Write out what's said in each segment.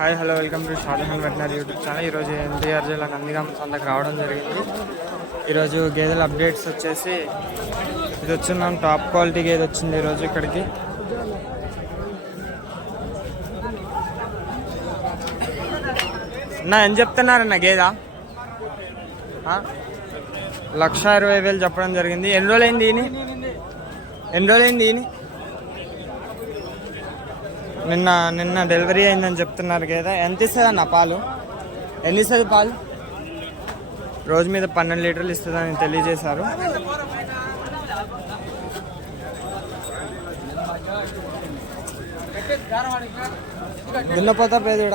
Hi hello welcome to Shahjahan veterinary YouTube channel. ఈరోజు ఎన్టీఆర్ జిల్లా నందిగామ సంతకు రావడం జరిగింది. ఈరోజు గేదెల అప్డేట్స్ వచ్చేసి ఇది వచ్చిందాం టాప్ క్వాలిటీ గేదె వచ్చింది ఈరోజు ఇక్కడికి. నా ఏం చెప్తున్నారన్న గేద? లక్ష ఇరవై వేలు చెప్పడం జరిగింది. ఎన్ని రోజులైంది ఈయన? ఎన్ని రోజులైంది ఈయన? నిన్న నిన్న డెలివరీ అయిందని చెప్తున్నారు కదా. ఎంత ఇస్తుంది అన్న పాలు? ఎన్ని ఇస్తుంది పాలు? రోజు మీద పన్నెండు లీటర్లు ఇస్తుందని తెలియజేశారు. దున్నపోత పేదోడ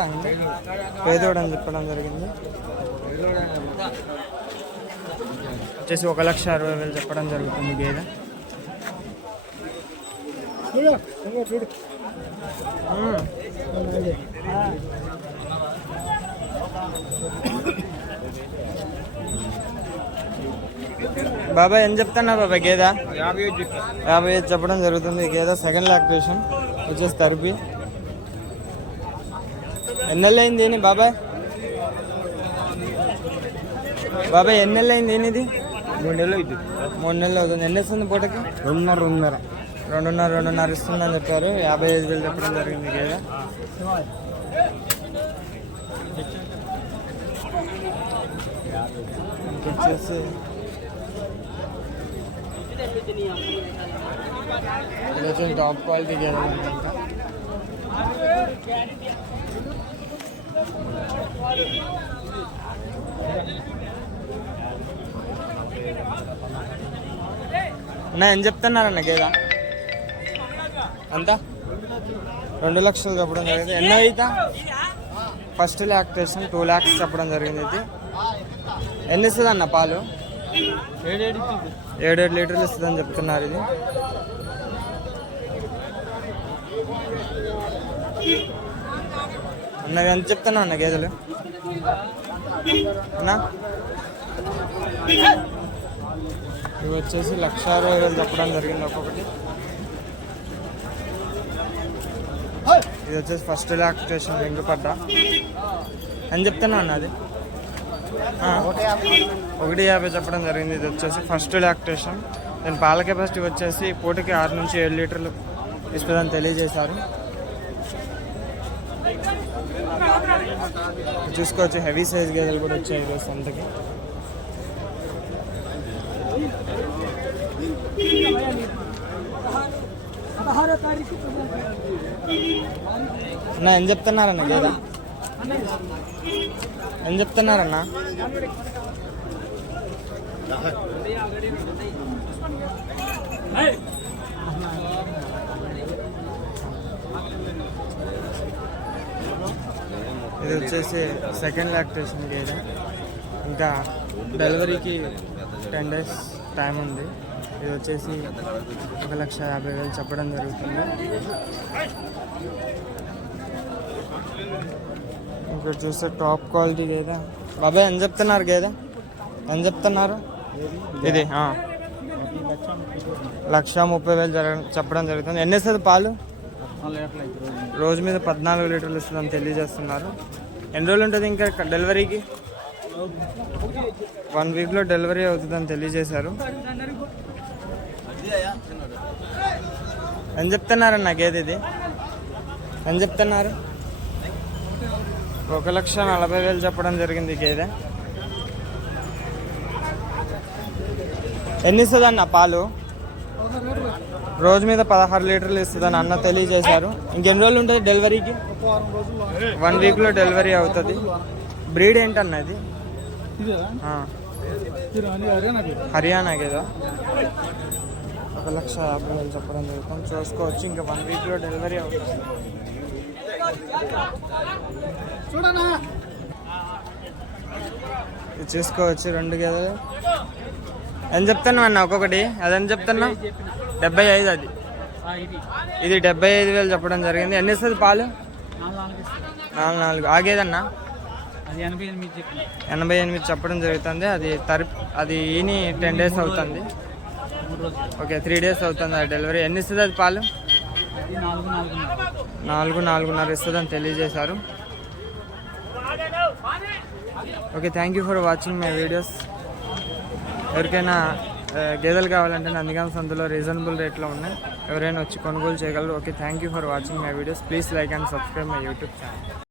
పేదోడు అని చెప్పడం జరిగింది. వచ్చేసి ఒక లక్ష అరవై వేలు చెప్పడం జరుగుతుంది గేదె. బాబాయ్ ఏం చెప్తున్నా బాబాయ్ గేద? యాభై ఐదు చెప్పడం జరుగుతుంది. గేద సెకండ్ లాక్టేషన్ వచ్చేసి తరిపి ఎన్నెళ్ళు అయింది ఏంటి బాబాయ్? బాబాయ్ ఎన్నెళ్ళు అయింది ఏంటి ఇది మూడు నెలలు అవుతుంది మూడు నెలలు అవుతుంది. ఎన్ని వస్తుంది పూటకి? రెండున్నర రెండున్నర. రెండున్నర రెండున్నర ఇస్తుందని చెప్పారు. యాభై ఐదు వేలు చెప్పడం జరిగింది గేద. వచ్చేసి కొంచెం టాప్ క్వాలిటీ గేదెలు ఉన్నాయి అన్న ఏం చెప్తున్నారన్న గేద? అంత? రెండు లక్షలు చెప్పడం జరిగింది. ఎన్నో అయితే? ఫస్ట్ లాక్టేషన్ టూ ల్యాక్స్ చెప్పడం జరిగింది ఇది. ఎన్ని ఇస్తుంది అన్న పాలు? ఏడేడు లీటర్లు ఇస్తుందని చెప్తున్నారు ఇది. అన్న ఎంత చెప్తున్నా అన్న గేదెలు? అన్నా? ఇవి వచ్చేసి లక్ష అరవై వేలు చెప్పడం జరిగింది ఒక్కొక్కటి. ఇది వచ్చేసి ఫస్ట్ రిలాక్సేషన్ వెంకపడ్డ అని చెప్తున్నా అన్న అది. ఒకటి యాభై చెప్పడం జరిగింది. ఇది వచ్చేసి ఫస్ట్ లాక్టేషన్ దాని పాల కెపాసిటీ వచ్చేసి పూటకి ఆరు నుంచి ఏడు లీటర్లు ఇస్తుందని తెలియజేశారు. చూసుకోవచ్చు హెవీ సైజ్ గేదెలు కూడా వచ్చాయి ఈరోజు సంతకి. అన్న ఏం చెప్తున్నారన్న గేద? ఏం చెప్తున్నారన్న? ఇది వచ్చేసి సెకండ్ లాక్టేషన్ గేద. ఇంకా డెలివరీకి టెన్ డేస్ టైం ఉంది. ఇది వచ్చేసి ఒక లక్ష యాభై వేలు చెప్పడం జరుగుతుంది. ఇక్కడ చూస్తే టాప్ క్వాలిటీ గేదా బాబాయ్ ఎంత చెప్తున్నారు గేదె? ఎంత చెప్తున్నారు? ఇది. లక్ష ముప్పై వేలు జరగ చెప్పడం జరుగుతుంది. ఎన్ని ఇస్తుంది పాలు? రోజు మీద పద్నాలుగు లీటర్లు ఇస్తుందని తెలియజేస్తున్నారు. ఎన్ని రోజులు ఉంటుంది ఇంకా డెలివరీకి? వన్ వీక్లో డెలివరీ అవుతుందని తెలియజేశారు. ఎంత చెప్తున్నారన్న గేదె ఇది? ఎంత చెప్తున్నారు? ఒక లక్ష నలభై వేలు చెప్పడం జరిగింది గేదె. ఎన్ని ఇస్తుంది అన్న పాలు? రోజు మీద పదహారు లీటర్లు ఇస్తుందని అన్న తెలియజేశారు. ఇంకెన్ని రోజులు ఉంటుంది డెలివరీకి? వన్ వీక్లో డెలివరీ అవుతుంది. బ్రీడ్ ఏంటన్న ఇది? హర్యానా గేదా. ఒక లక్ష యాభై వేలు చెప్పడం జరుగుతుంది చూసుకోవచ్చు ఇంకా వన్ వీక్లో డెలివరీ అవుతుంది. ఇది చూసుకోవచ్చు రెండు గేదెలు. ఎంత చెప్తున్నావు అన్న ఒక్కొక్కటి? అదని చెప్తున్నావు? డెబ్బై ఐదు అది. ఇది డెబ్బై ఐదు వేలు చెప్పడం జరిగింది. ఎన్ని ఇస్తుంది పాలు? నాలుగు నాలుగు. ఆగేదన్నా అది ఎనభై ఎనిమిది చెప్పడం జరుగుతుంది. అది తరి అది ఈని టెన్ డేస్ అవుతుంది. ఓకే త్రీ డేస్ అవుతుంది ఆ డెలివరీ ఎన్ని ఇస్తుంది అది పాలు? నాలుగు నాలుగున్నర ఇస్తుందని తెలియజేశారు. Okay thank you for watching my videos ఎవరికైనా గేదెలు కావాలంటే నందిగాం సందులో రీజనబుల్ రేట్లో ఉన్నాయి. ఎవరైనా వచ్చి కొనుగోలు చేయగలరు. Okay thank you for watching my videos please like and subscribe my YouTube channel